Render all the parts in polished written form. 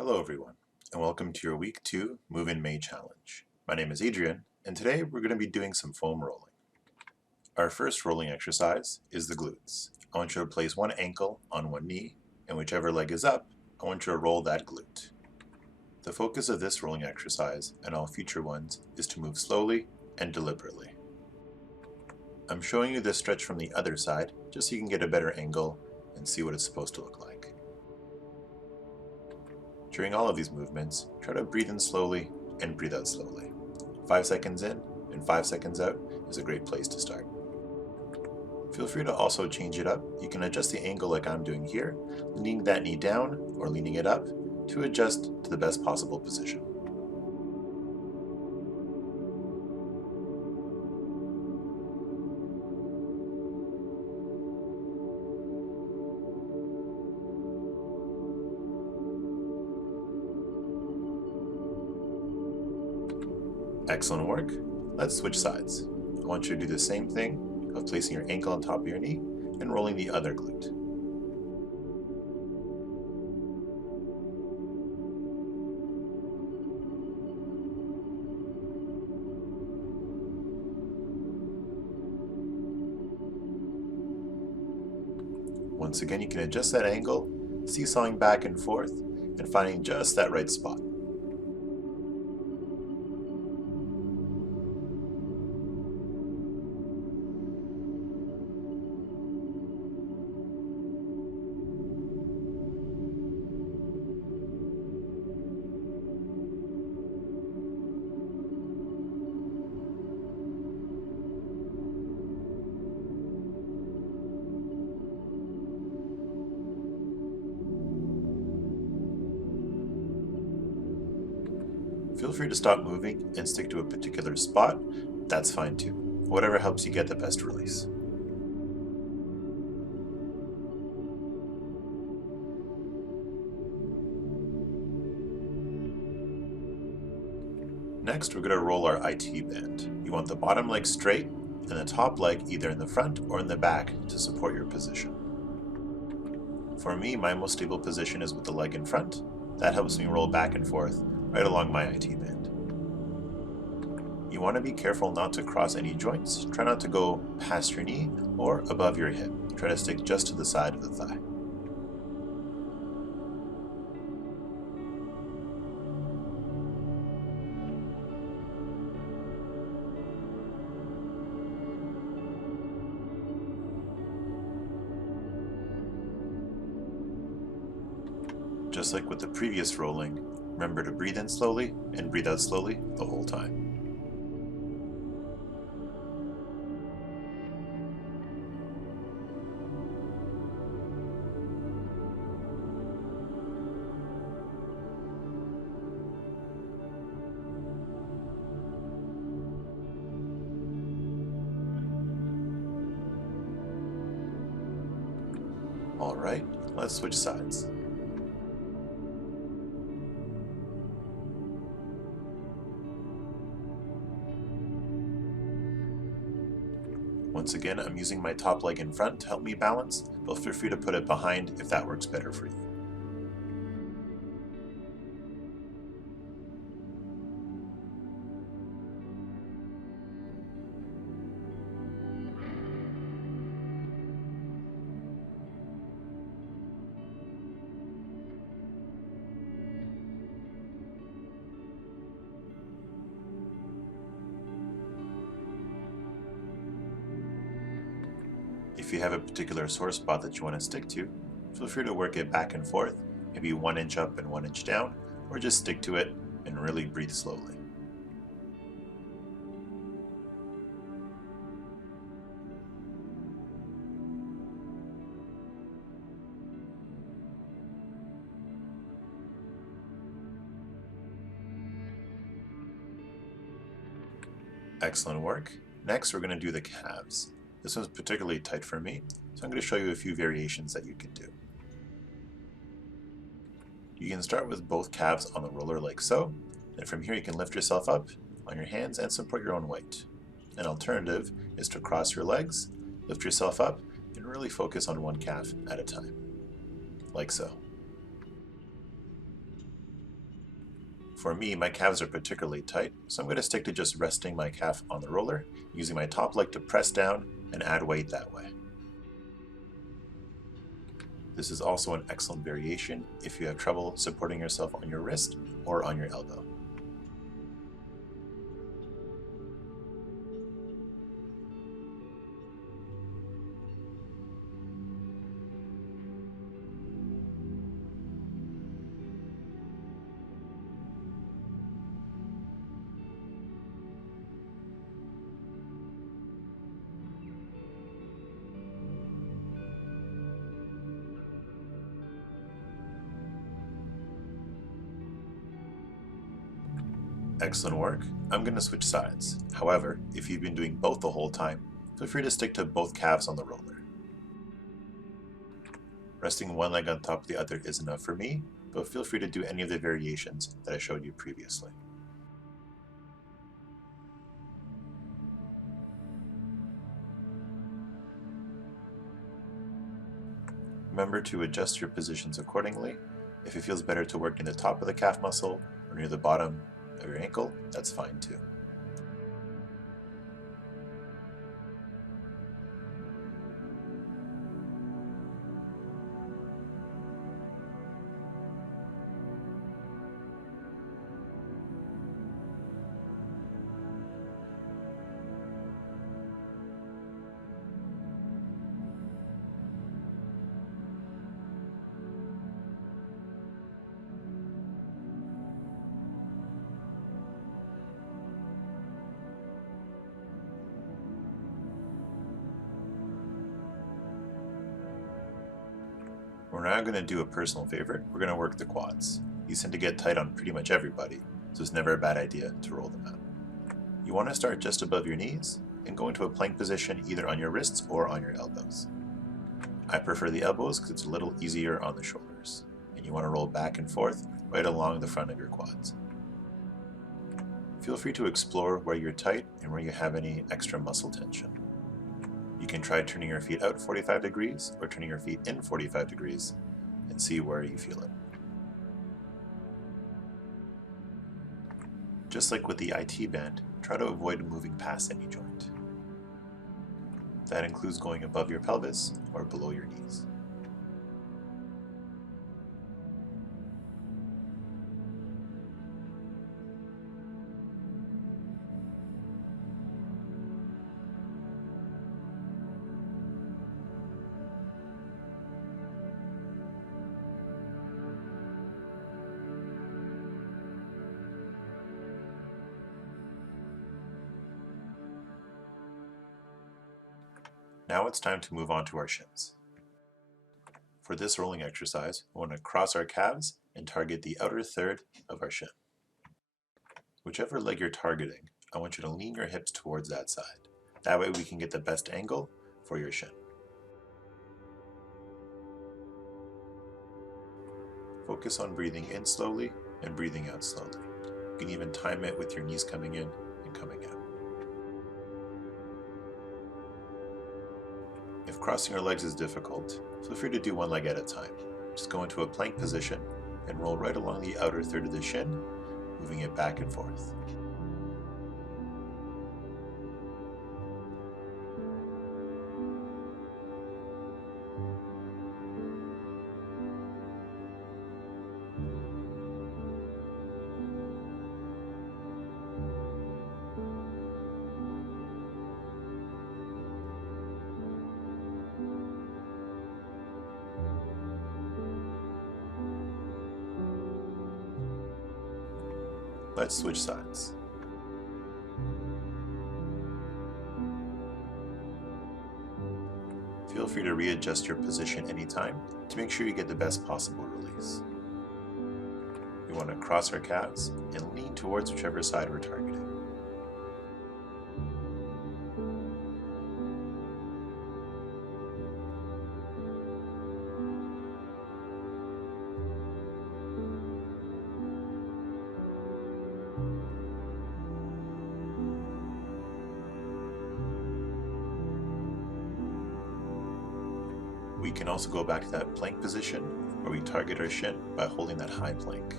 Hello everyone, and welcome to your Week 2 Move in May Challenge. My name is Adrian, and today we're going to be doing some foam rolling. Our first rolling exercise is the glutes. I want you to place one ankle on one knee, and whichever leg is up, I want you to roll that glute. The focus of this rolling exercise, and all future ones, is to move slowly and deliberately. I'm showing you this stretch from the other side, just so you can get a better angle and see what it's supposed to look like. During all of these movements, try to breathe in slowly and breathe out slowly. 5 seconds in and 5 seconds out is a great place to start. Feel free to also change it up. You can adjust the angle like I'm doing here, leaning that knee down or leaning it up to adjust to the best possible position. Excellent work. Let's switch sides. I want you to do the same thing of placing your ankle on top of your knee and rolling the other glute. Once again, you can adjust that angle, seesawing back and forth, and finding just that right spot. Feel free to stop moving and stick to a particular spot. That's fine too. Whatever helps you get the best release. Next, we're going to roll our IT band. You want the bottom leg straight and the top leg either in the front or in the back to support your position. For me, my most stable position is with the leg in front. That helps me roll back and forth right along my IT band. You want to be careful not to cross any joints. Try not to go past your knee or above your hip. Try to stick just to the side of the thigh. Just like with the previous rolling, remember to breathe in slowly and breathe out slowly the whole time. Alright, let's switch sides. Once again, I'm using my top leg in front to help me balance, but feel free to put it behind if that works better for you. If you have a particular sore spot that you want to stick to, feel free to work it back and forth, maybe 1 inch up and 1 inch down, or just stick to it and really breathe slowly. Excellent work. Next, we're going to do the calves. This one's particularly tight for me, so I'm going to show you a few variations that you can do. You can start with both calves on the roller like so, and from here you can lift yourself up on your hands and support your own weight. An alternative is to cross your legs, lift yourself up, and really focus on one calf at a time, like so. For me, my calves are particularly tight, so I'm going to stick to just resting my calf on the roller, using my top leg to press down and add weight that way. This is also an excellent variation if you have trouble supporting yourself on your wrist or on your elbow. Excellent work. I'm going to switch sides. However, if you've been doing both the whole time, feel free to stick to both calves on the roller. Resting one leg on top of the other is enough for me, but feel free to do any of the variations that I showed you previously. Remember to adjust your positions accordingly. If it feels better to work near the top of the calf muscle or near the bottom of your ankle, that's fine too. We're now going to do a personal favorite. We're going to work the quads. These tend to get tight on pretty much everybody, so it's never a bad idea to roll them out. You want to start just above your knees and go into a plank position either on your wrists or on your elbows. I prefer the elbows because it's a little easier on the shoulders, and you want to roll back and forth right along the front of your quads. Feel free to explore where you're tight and where you have any extra muscle tension. You can try turning your feet out 45 degrees or turning your feet in 45 degrees and see where you feel it. Just like with the IT band, try to avoid moving past any joint. That includes going above your pelvis or below your knees. Now it's time to move on to our shins. For this rolling exercise, we want to cross our calves and target the outer third of our shin. Whichever leg you're targeting, I want you to lean your hips towards that side. That way we can get the best angle for your shin. Focus on breathing in slowly and breathing out slowly. You can even time it with your knees coming in and coming out. If crossing your legs is difficult, feel free to do one leg at a time. Just go into a plank position and roll right along the outer third of the shin, moving it back and forth. Let's switch sides. Feel free to readjust your position anytime to make sure you get the best possible release. We want to cross our calves and lean towards whichever side we're targeting. We can also go back to that plank position where we target our shin by holding that high plank.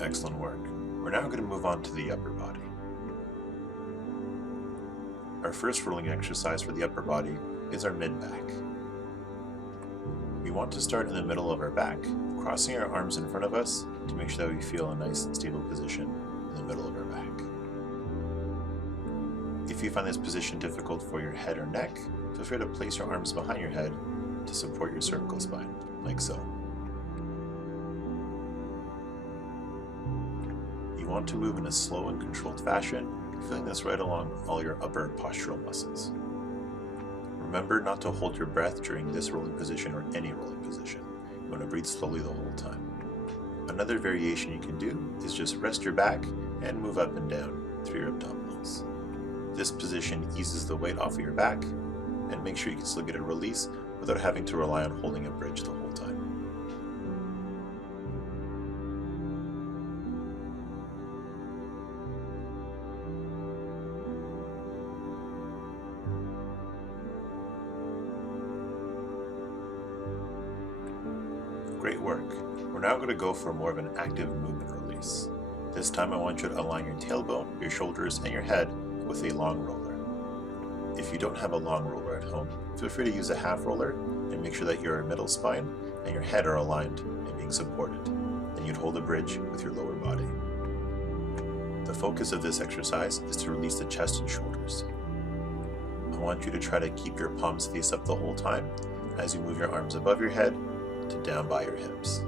Excellent work. We're now going to move on to the upper body. Our first rolling exercise for the upper body is our mid-back. We want to start in the middle of our back, crossing our arms in front of us to make sure that we feel a nice and stable position in the middle of our back. If you find this position difficult for your head or neck, feel free to place your arms behind your head to support your cervical spine, like so. You want to move in a slow and controlled fashion, feeling this right along all your upper postural muscles. Remember not to hold your breath during this rolling position or any rolling position. You want to breathe slowly the whole time. Another variation you can do is just rest your back and move up and down through your abdominals. This position eases the weight off of your back and makes sure you can still get a release without having to rely on holding a bridge the whole time. Great work. We're now going to go for more of an active movement release. This time I want you to align your tailbone, your shoulders, and your head with a long roller. If you don't have a long roller at home, feel free to use a half roller and make sure that your middle spine and your head are aligned and being supported. Then you'd hold a bridge with your lower body. The focus of this exercise is to release the chest and shoulders. I want you to try to keep your palms face up the whole time as you move your arms above your head to down by your hips.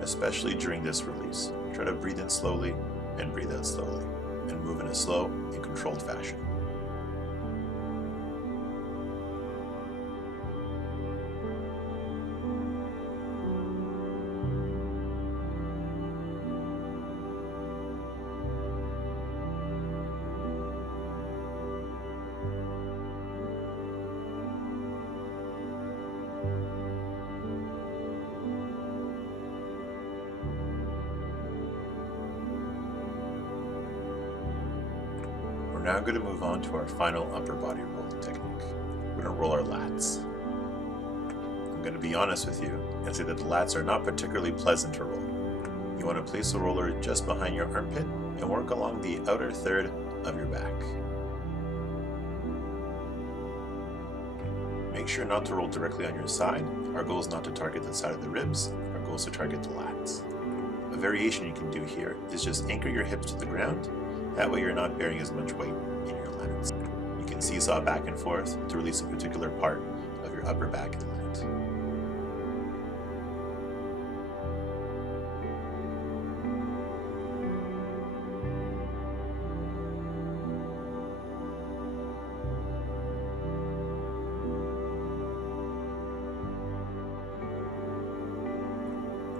Especially during this release, try to breathe in slowly and breathe out slowly, and move in a slow and controlled fashion. We're now going to move on to our final upper body rolling technique. We're going to roll our lats. I'm going to be honest with you and say that the lats are not particularly pleasant to roll. You want to place the roller just behind your armpit and work along the outer third of your back. Make sure not to roll directly on your side. Our goal is not to target the side of the ribs, our goal is to target the lats. A variation you can do here is just anchor your hips to the ground. That way you're not bearing as much weight in your lats. You can seesaw back and forth to release a particular part of your upper back and lat.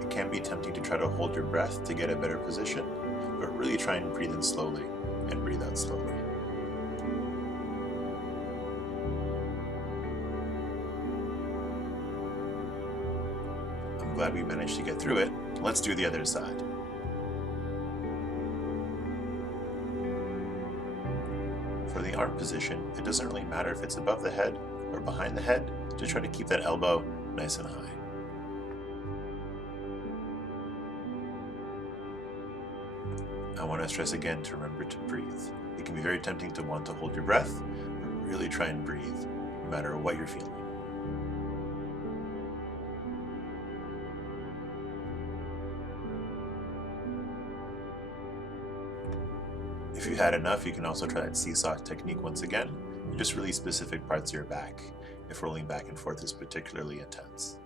It can be tempting to try to hold your breath to get a better position, but really try and breathe in slowly and breathe out slowly. I'm glad we managed to get through it. Let's do the other side. For the arm position, it doesn't really matter if it's above the head or behind the head, just try to keep that elbow nice and high. I want to stress again to remember to breathe. It can be very tempting to want to hold your breath, but really try and breathe, no matter what you're feeling. If you had enough, you can also try that seesaw technique once again, and just release specific parts of your back if rolling back and forth is particularly intense.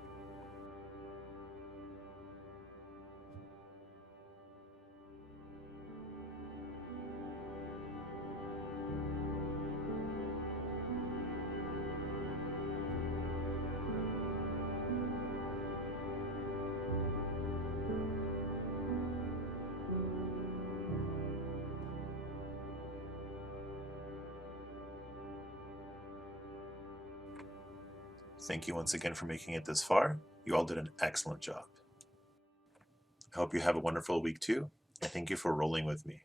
Thank you once again for making it this far. You all did an excellent job. I hope you have a wonderful week too, and thank you for rolling with me.